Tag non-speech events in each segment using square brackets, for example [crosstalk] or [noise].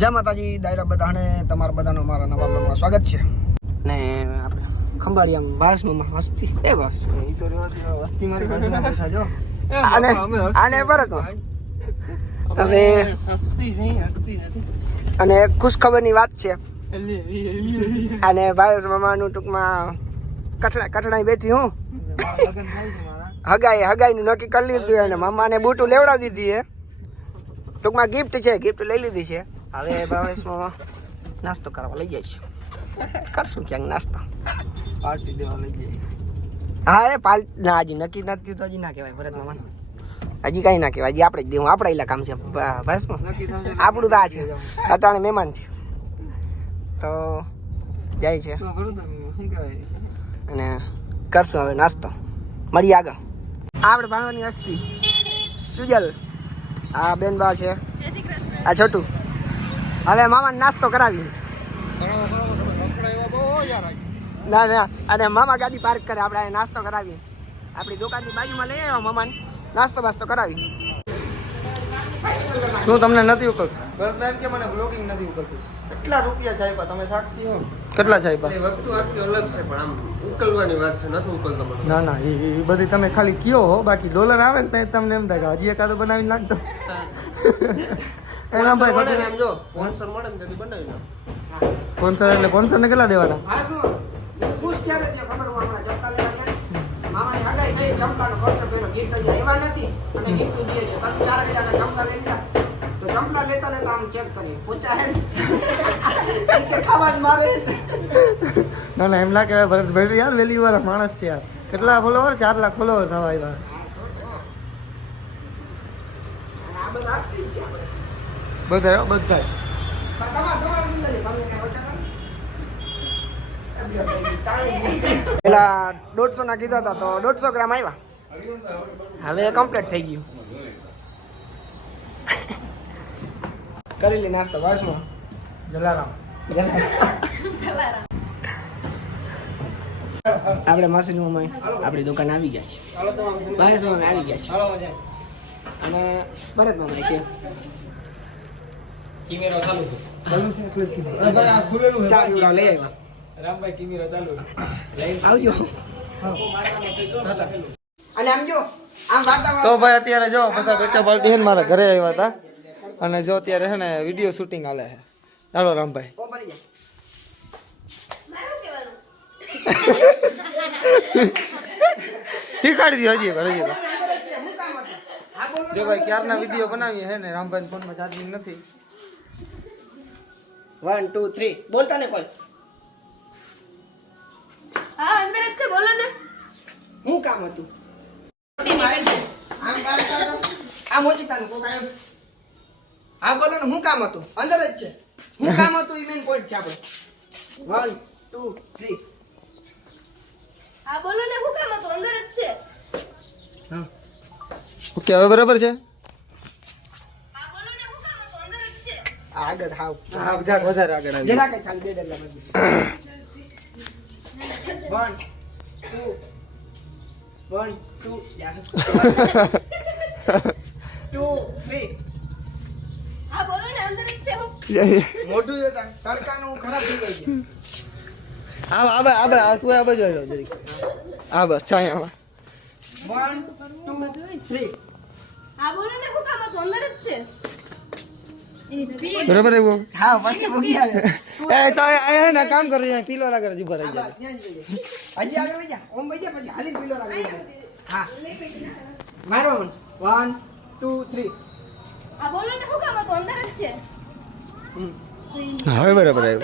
જય માતાજી દાયરા બધાને તમારા બધાનો મારા નવા બ્લોગમાં સ્વાગત છે. ને આપણે ખંભાળિયા વાસમાં વસ્તી. એ વાસ એ તો વસ્તી મારી બાજુમાં બેઠા જો આને આને ભરતમાં હવે સસ્તી છે હસ્તી નથી. અને ખુશ ખબરની વાત છે. અને ભાવેશ મામાનું ટૂંકમાં કઠણા કઠણાઈ બેઠી હું. હગાઈ હગાઈનું નક્કી કરી લીધું અને મામાને બૂટું લેવડાવી દીધી છે. ટૂંકમાં ગિફ્ટ છે ગિફ્ટ લઈ લીધી છે. હવે ભાવેશ મામા નાસ્તો કરવા લઈ જાય છે કરશું ક્યાંક નાસ્તો. પાર્ટી દેવા લઈ જઈએ. હા એ પાલ ના હજી નક્કી નથી તો હજી ના કહેવાય ભરત મામા હજી કાંઈ ના કહેવાય હજી આપણે જ દેવું આપણા ઇલાકામ છે. ભાવેશમાં થશે આપણું તો આ છે. અટાણે મહેમાન છે. તો જાય છે. તો ખરું તમે શું કહેવાય? અને કરશું હવે નાસ્તો. મળીએ આગળ. આપણે ભાણવાની હસ્તી સુજલ આ બેન બા છે. આ છોટું. હવે મામાને નાસ્તો કરાવી. ના ના અને મામા ગાડી પાર્ક કરે આપણે નાસ્તો કરાવીએ. આપણી દુકાનની બાજુમાં લઈ આવ્યા મામાને નાસ્તો બાસ્તો કરાવી. શું તમને નથી ઉકળતું? બસ એમ કે મને બ્લોગિંગ નથી ઉકલતું કેટલા રૂપિયા સાહેબ તમે સાક્ષી હો. કેટલા સાહેબ એ વસ્તુ આખી અલગ છે પણ આમ ઉકલવાની વાત છે નથી ઉકલતો મને. ના ના એ એ બધી તમે ખાલી કયો હો બાકી ડોલર આવે ને તમને એમ થાય કે હજી એકાદો બનાવીને નાખતો. [laughs] મળે ભાઈ એમ જો સ્પોન્સર મળે ને તેથી બનાવી નાખ. સ્પોન્સર એટલે સ્પોન્સર ને કેટલા દેવાના? હા શું? ખુશ ક્યારે થયો ખબર હું હમણાં ચંપા લેવા મામાની હગાઈ થઈ ચંપાનો ખર્ચો કર્યો ગિફ્ટ લઈ એવા નથી અને ગિફ્ટ દે છે તમે ચાર હજારના ચંપલા લઈ લીધા. તો ચંપલા લેતા લેતા આમ ચેક કરી પૂછા હે ને? ઈ કે ખાવા જ મારે. ના ના એમ લાગે ભરતભાઈ યાર વેલી વાળા માણસ છે યાર. કેટલા ફોલોવર ચાર લાખ ફોલોવર થવા આવ્યા. બધા. બધા પેલા દોઢસો ના કીધા હતા તો દોઢસો ગ્રામ આવ્યા હવે કમ્પ્લીટ થઈ ગયું. કરી લે નાસ્તો, વાસમાં. જલારામ. આપણે માસીનું અમે આપણી દુકાન આવી ગયા છે. વાસમાં આવી ગયા છે. અને ભરતમાં છે. કેમેરો ચાલુ છે. ચાલુ છે? એટલે કીધું. ભાઈ આ ખુલેલું છે ચા લઈ આવ્યા. રામભાઈ કેમેરો ચાલુ આવજો. અને આમ જો આમ તો ભાઈ અત્યારે જો બધા બચ્ચા પાર્ટી છે ને મારા ઘરે આવ્યા હતા. અને જો અત્યારે છે ને વીડિયો શૂટિંગ હાલે છે. ચાલો રામભાઈ. શીખાડી દો હજી હજી. હા જો ભાઈ ક્યારના વીડિયો બનાવીએ છે ને રામભાઈ ફોનમાં ચાર્જિંગ નથી. વન ટુ થ્રી બોલતા ને કોઈ? હા અંદર જ છે બોલો ને. હું કામ હતું. આ મોચીતાનું કોક આવ્યું. હા બોલો ને શું કામ હતું? અંદર જ છે. હું કામ હતું ઈ મેન પોઈન્ટ છે આપણે વન ટુ થ્રી હા બોલો ને હું કામ હતું? અંદર જ છે. હા. ઓકે હવે બરાબર છે હા બોલો ને શું કામ હતું અંદર જ છે આ આગળ હાવ. હા જરાક વધારે આગળ આવી જરા કઈ ચાલ બે ડલ્લા one two one two two three હા બોલો ને અંદર જ છે હું. મોઢું એ તા- તડકાનું ખરાબ થઈ ગયું આ આ બાજુ- આ તું આ બાજુ જરીક. હા બસ છાયામાં વન ટુ થ્રી હા બોલો ને શું કામ અંદર જ છે. બરાબર એવું? હા પછી ભૂગી આવે. એ તો એ એ કામ કરે જાય પીલો લાગે છે ઊભા રહી જાય જ. હજી આગળ વઈ જા. ઓમ વઈ જા પછી હાલી પીલો લાગે. હા. મારો મન 1 2 3 આ બોલો ને શું કામ તો અંદર જ છે. હવે બરાબર આવ્યું.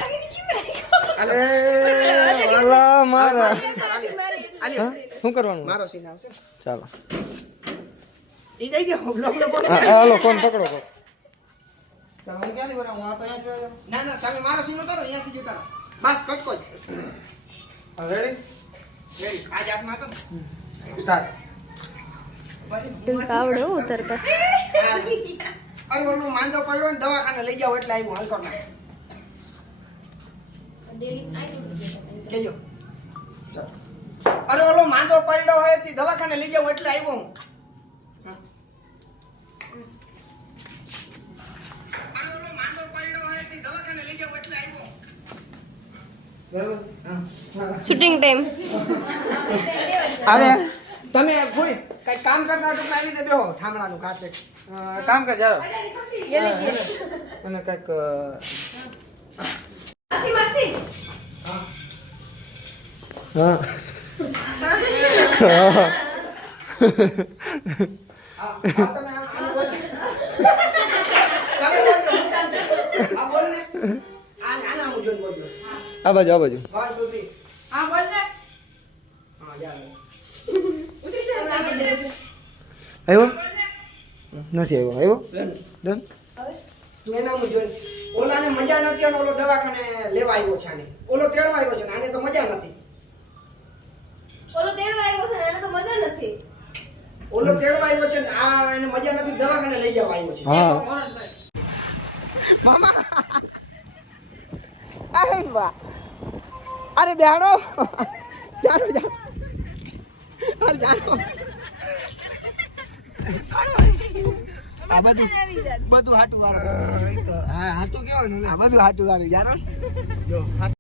અરે અલા મારા. હા? શું કરવાનું? મારો સીન આવશે. ચાલો. ઈ જઈ ગયો. બ્લોક લો કોણ પકડો કોણ? ચાલો હું ક્યાંથી બનાવું? આ તો અહીંયા જ- ના ના તમે મારો સીન કરો અહીંયાથી જતા રહો બસ કટકો જ. રેડી રેડી આ જાતમાં તો સ્ટાર્ટ આવડે ઉતરતા. અરે ઓલો માંદો પડ્યો ને દવાખાને લઈ જાઓ એટલે આવ્યું હલકો નાખ. કેજો. અરે ઓલો માંદો પડ્યો હોય તે દવાખાને લઈ જાવ એટલે આવ્યો હું. શૂટિંગ ટાઈમ અરે. તમે કોઈ કઈ કામ કરતા આવી આવીને બેહો થાંભલાનું કાતે કામ કર જારો અને કંઈક માસી માસી. હા. તમે? આ બોલ ને. આ બાજુ આ બાજુ. આવ્યો? નથી આવ્યો. આવ્યો? ડન. તું એના હું જોઈને ઓલાને મજા નથી અને ઓલો દવાખાને લેવા આવ્યો છે આને. ઓલો તેડવા આવ્યો છે ને આને તો મજા નથી. ઓલો તેડવા આવ્યો છે ને તો મજા નથી. ઓલો તેડવા આવ્યો છે આ એને મજા નથી દવાખાને લઈ જવા આવ્યો છે. હા. અરે વાહ અરે બેહાડો જાડો જાડો અરે જાડો આ બધું બધું હાટું વાળું. હા હાટું કેવાનું આ બધું હાટું વાળું જાણો. જો